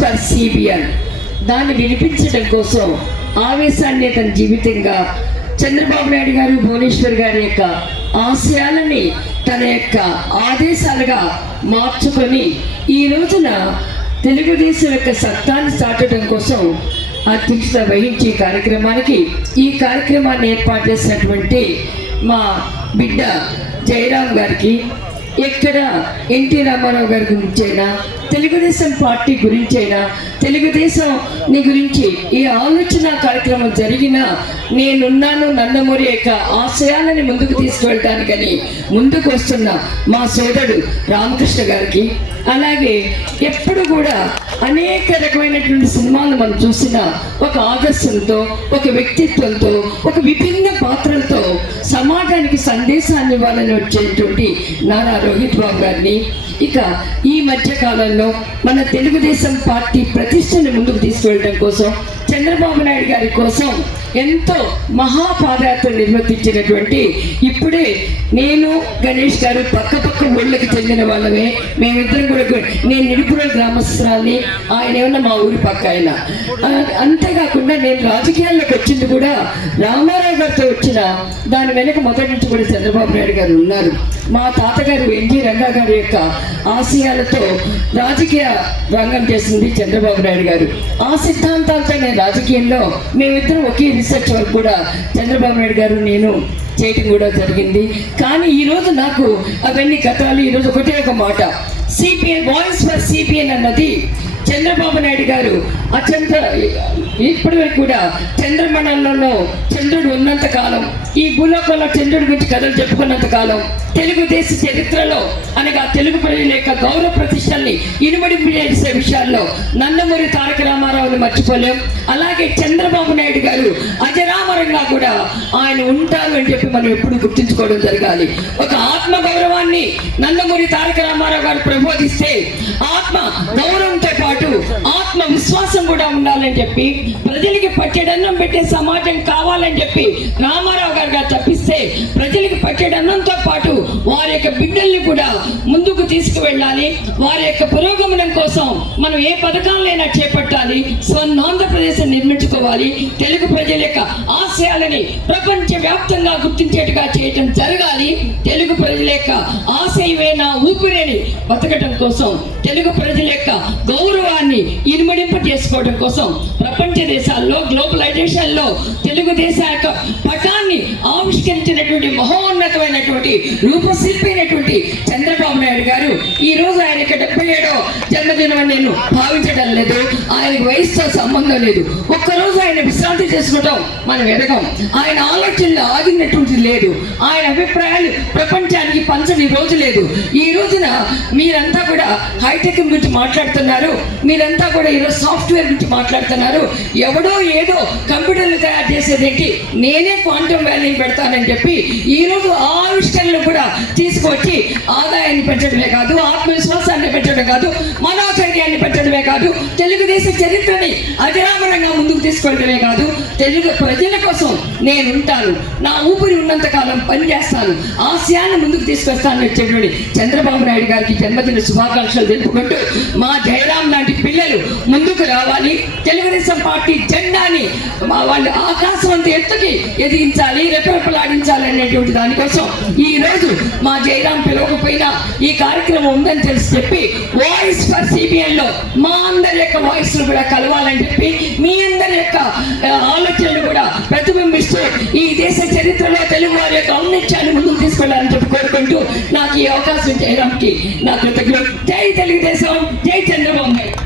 For CBN దాన్ని వినిపించడం కోసం ఆవేశాన్ని తన జీవితంగా చంద్రబాబు నాయుడు గారు భువనేశ్వర్ గారి యొక్క ఆశయాలని తన యొక్క ఆదేశాలుగా మార్చుకొని ఈ రోజున తెలుగుదేశం యొక్క సత్తాన్ని చాటడం కోసం అధ్యక్షత వహించి ఈ కార్యక్రమాన్ని ఏర్పాటు చేసినటువంటి మా బిడ్డ జయరాం గారికి, ఎక్కడ ఎన్టీ రామారావు గారి గురించైనా, తెలుగుదేశం పార్టీ గురించైనా, తెలుగుదేశం గురించి ఈ ఆలోచన కార్యక్రమం జరిగినా నేనున్నాను, నందమూరి యొక్క ఆశయాలని ముందుకు తీసుకువెళ్ళటానికని ముందుకు వస్తున్న మా సోదరుడు రామకృష్ణ గారికి, అలాగే ఎప్పుడు కూడా అనేక రకమైనటువంటి సినిమాలు మనం చూసిన ఒక ఆదర్శంతో, ఒక వ్యక్తిత్వంతో, ఒక విభిన్న పాత్రలతో సమాజానికి సందేశాన్ని ఇవ్వాలని వచ్చేటువంటి నారా రోహిత్ బాబు గారిని, ఇక ఈ మధ్య కాలంలో మన తెలుగుదేశం పార్టీ ప్రతిష్టని ముందుకు తీసుకువెళ్ళడం కోసం చంద్రబాబు నాయుడు గారి కోసం ఎంతో మహాపాదయాత్ర నిర్వర్తించినటువంటి, ఇప్పుడే నేను గణేష్ గారు పక్క ఊళ్ళకి చెందిన వాళ్ళమే, మేమిద్దరం కూడా, నేను నిడుపుల గ్రామస్తురాల్ని, ఆయన ఏమన్నా మా ఊరి పక్క ఆయన. అంతేకాకుండా నేను రాజకీయాల్లోకి వచ్చింది కూడా రామారావు గారితో వచ్చిన దాని వెనక మొదటి నుంచి కూడా చంద్రబాబు నాయుడు గారు ఉన్నారు. మా తాతగారు ఎన్టీ రంగా గారి యొక్క ఆశయాలతో రాజకీయ రంగం చేసింది చంద్రబాబు నాయుడు గారు. ఆ సిద్ధాంతాలతో నేను రాజకీయంలో మేమిద్దరం ఒకే రీసెర్చ్ వర్క్ కూడా చంద్రబాబు నాయుడు గారు నేను చేయటం కూడా జరిగింది. కానీ ఈరోజు నాకు అవన్నీ గతాలు. ఈరోజు ఒకటే ఒక మాట, సిపిఎన్ వాయిస్ ఫర్ సిపిఎన్ అన్నది చంద్రబాబు నాయుడు గారు ఇప్పటి వరకు కూడా చంద్రమండలంలో చంద్రుడు ఉన్నంత కాలం, ఈ భూలోకంలో చంద్రుడి గురించి కథలు చెప్పుకున్నంత కాలం, తెలుగుదేశ చరిత్రలో అనగా తెలుగు ప్రజల యొక్క గౌరవ ప్రతిష్టల్ని ఇనుమడింపు చేసే విషయాల్లో నందమూరి తారక రామారావుని మర్చిపోలేం. అలాగే చంద్రబాబు నాయుడు గారు అజరామరంగా కూడా ఆయన ఉంటారు అని చెప్పి మనం ఎప్పుడు గుర్తుంచుకోవడం జరగాలి. ఒక ఆత్మ గౌరవాన్ని నందమూరి తారక రామారావు గారు ప్రబోధిస్తే, ఆత్మ గౌరవంతో పాటు ఆత్మ విశ్వాసం కూడా ఉండాలని చెప్పి, ప్రజలకి పట్టెడన్నం పెట్టే సమాజం కావాలని చెప్పి రామారావు గారు తప్పిస్తే, ప్రజలకి పట్టెడన్నంతో పాటు వారి యొక్క బిడ్డల్ని కూడా ముందుకు తీసుకువెళ్ళాలి. వారి యొక్క పురోగమనం కోసం మనం ఏ పథకాలైనా చేపట్టాలి. స్వర్ణాంధ్రప్రదేశ్ నిర్మించుకోవాలి. తెలుగు ప్రజల యొక్క ఆశయాలని ప్రపంచ వ్యాప్తంగా గుర్తించేట్టుగా చేయటం జరగాలి. తెలుగు ప్రజల యొక్క ఆశయమైన ఊపిరిని బతకటం కోసం, తెలుగు ప్రజల యొక్క గౌరవాన్ని ఇనుమడింపు చేసుకోవడం కోసం ప్రపంచ దేశాల్లో గ్లోబలైజేషన్లో తెలుగుదేశం యొక్క పటాన్ని ఆవిష్కరించినటువంటి మహోన్నతమైనటువంటి రూపశిల్పి అయినటువంటి చంద్రబాబు నాయుడు గారు ఈ రోజు ఆయనకి 77వ జన్మదినం అని నేను భావించడం లేదు. ఆయనకి వయసుతో సంబంధం లేదు. ఒక్కరోజు ఆయన విశ్రాంతి చేసుకోవడం మనం ఎదగం. ఆయన ఆలోచనలు ఆగినటువంటి లేదు. ఆయన అభిప్రాయాలు ప్రపంచానికి పంచని రోజు లేదు. ఈ రోజున మీరంతా కూడా హైటెక్ గురించి మాట్లాడుతున్నారు, మీరంతా కూడా ఈరోజు సాఫ్ట్వేర్ గురించి మాట్లాడుతున్నారు. ఎవడో ఏదో కంప్యూటర్లు తయారు చేసేదేంటి, నేనే క్వాంటమ్ వాల్యూని పెడతానని చెప్పి ఈరోజు ఆవిష్కరణలు కూడా తీసుకొచ్చి ఆదాయాన్ని పెంచడమే కాదు, ఆత్మవిశ్వాసాన్ని పెంచడమే కాదు, మనోధైర్యాన్ని పెంచడమే కాదు, తెలుగుదేశ చరిత్రని అజరామరంగా ముందుకు తీసుకెళ్ళడమే కాదు, తెలుగు ప్రజల కోసం నేను ఉంటాను, నా ఊపిరి ఉన్నంత కాలం పనిచేస్తాను, ఆశయాన్ని ముందుకు తీసుకొస్తానని వచ్చేటువంటి చంద్రబాబు నాయుడు గారికి జన్మదిన శుభాకాంక్షలు తెలుపుకుంటూ, మా జయరాం లాంటి పిల్లలు ముందుకు రావాలి. తెలుగుదేశం పార్టీ జెండాని వాళ్ళు ఆకాశవంత ఎత్తుకి ఎదిగించాలి, రెపరెపలాడించాలి అనేటువంటి దానికోసం ఈ రోజు మా జయరాం పిలవకపోయినా ఈ కార్యక్రమం ఉందని తెలిసి చెప్పి వాయిస్ ఫర్ సిబిఎన్ లో మా అందరి యొక్క వాయిస్ కూడా కలవాలని చెప్పి, మీ అందరి యొక్క ఆలోచనలు కూడా ప్రతిబింబిస్తూ ఈ దేశ చరిత్రలో తెలుగు వారి యొక్క ఔన్నత్యాన్ని ముందుకు తీసుకెళ్లాలని చెప్పి కోరుకుంటూ నాకు ఈ అవకాశం జయరాంకి నా కృతజ్ఞతలు. జై తెలుగుదేశం, జై చంద్రబాబు నాయుడు.